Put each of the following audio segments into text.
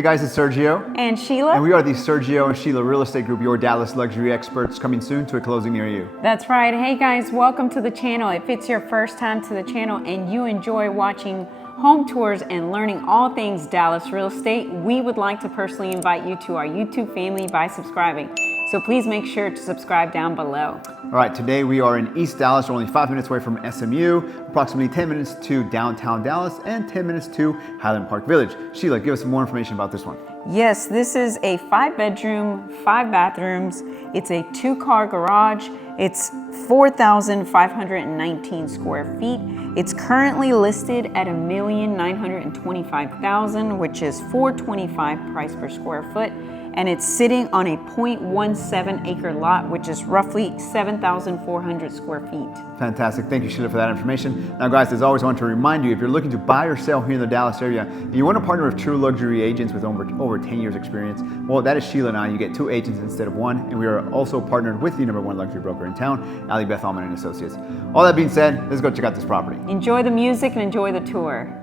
Hey guys, it's Sergio. And Sheila. And we are the Sergio and Sheila Real Estate Group, your Dallas luxury experts, coming soon to a closing near you. That's right. Hey guys, welcome to the channel. If it's your first time to the channel and you enjoy watching home tours and learning all things Dallas real estate, we would like to personally invite you to our YouTube family by subscribing. So please make sure to subscribe down below. All right, today we are in East Dallas. We're only 5 minutes away from SMU, approximately 10 minutes to downtown Dallas, and 10 minutes to Highland Park Village. Sheila, give us some more information about this one. Yes, this is a 5-bedroom, 5 bathrooms. It's a 2-car garage. It's 4,519 square feet. It's currently listed at $1,925,000, which is $425 price per square foot. And it's sitting on a 0.17 acre lot, which is roughly 7,400 square feet. Fantastic. Thank you, Sheila, for that information. Now, guys, as always, I want to remind you, if you're looking to buy or sell here in the Dallas area, and you want to partner with true luxury agents with over 10 years experience, well, that is Sheila and I. You get 2 agents instead of 1, and we are also partnered with the #1 luxury broker in town, Ali Beth Allman and Associates. All that being said, let's go check out this property. Enjoy the music and enjoy the tour.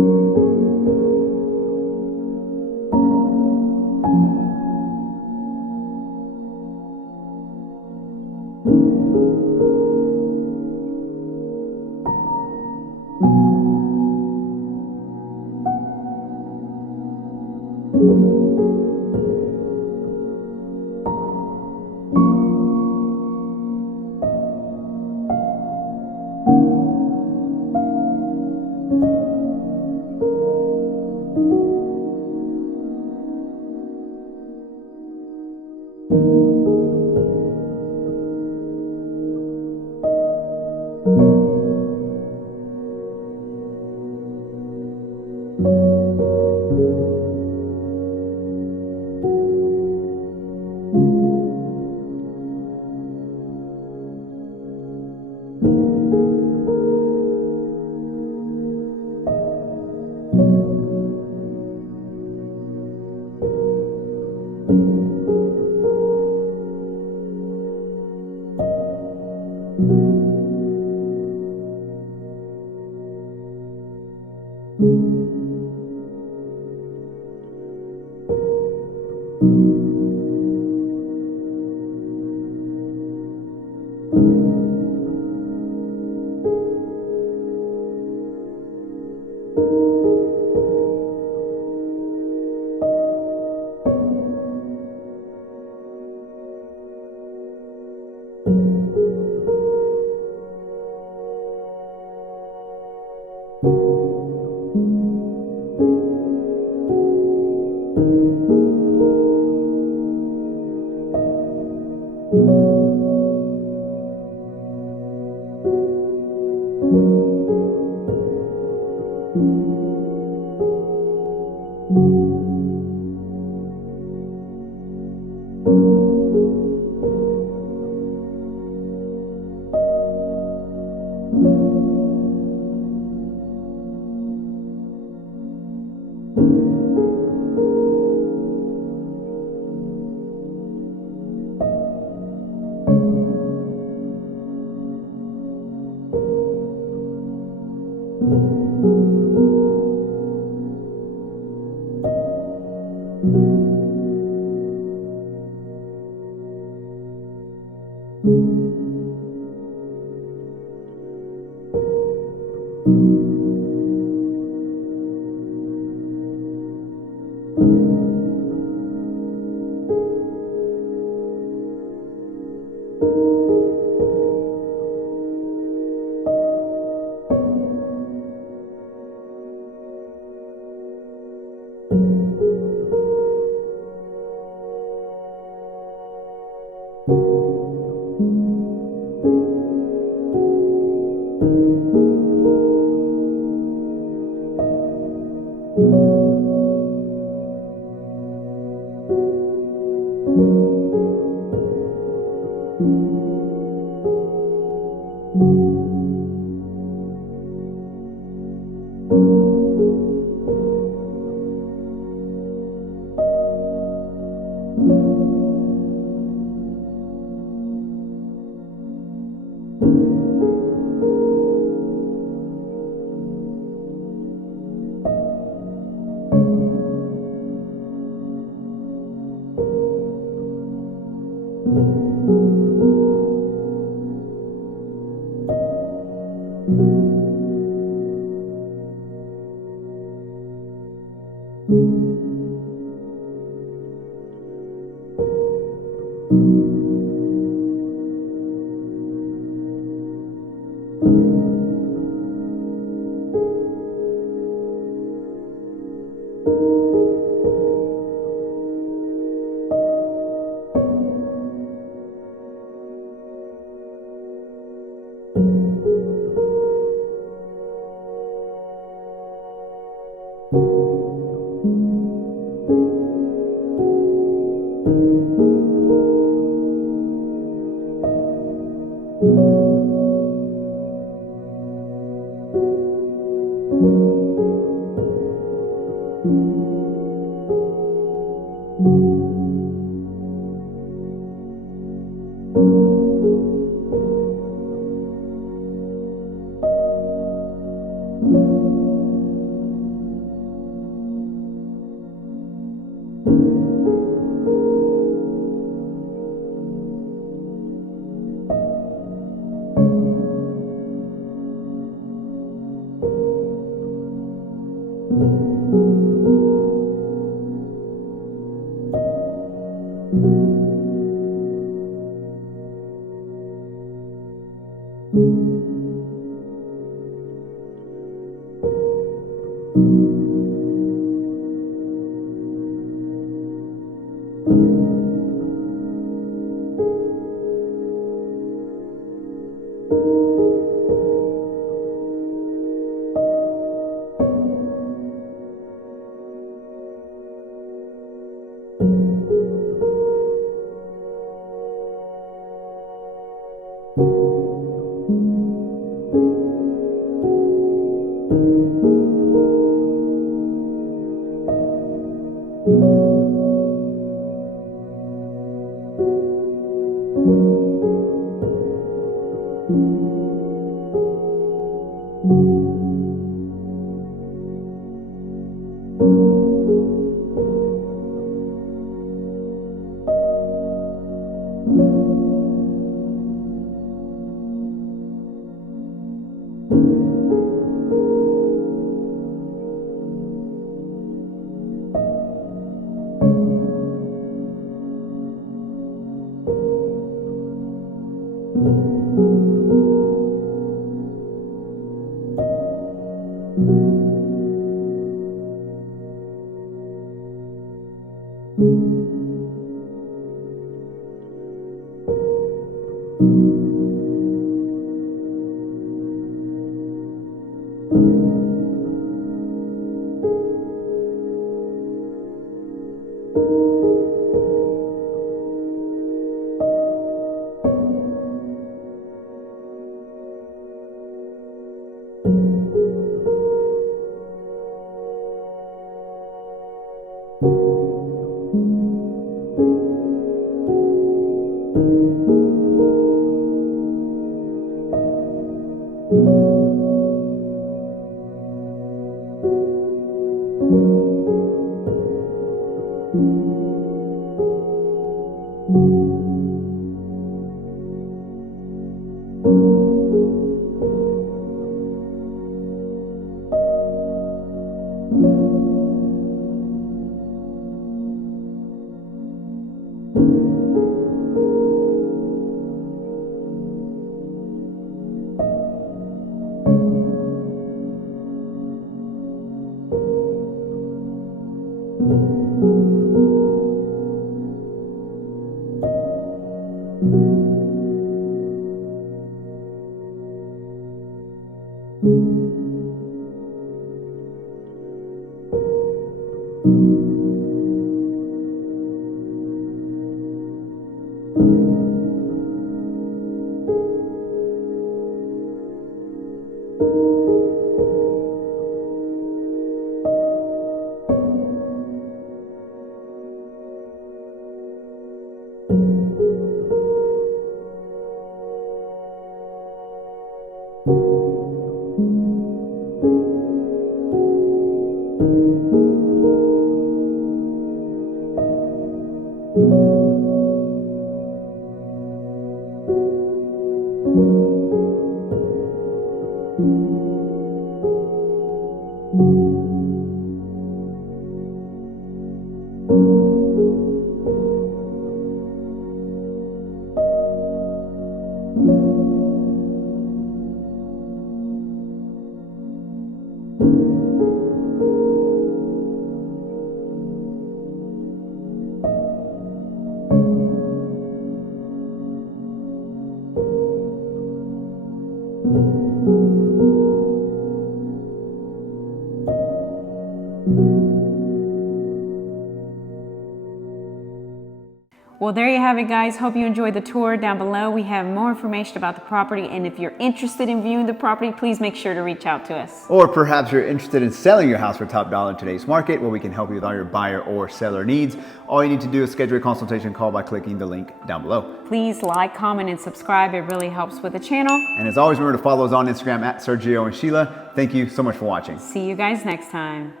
Well, there you have it, guys. Hope you enjoyed the tour. Down below, we have more information about the property. And if you're interested in viewing the property, please make sure to reach out to us. Or perhaps you're interested in selling your house for top dollar in today's market, where we can help you with all your buyer or seller needs. All you need to do is schedule a consultation call by clicking the link down below. Please like, comment, and subscribe. It really helps with the channel. And as always, remember to follow us on Instagram at Sergio and Sheila. Thank you so much for watching. See you guys next time.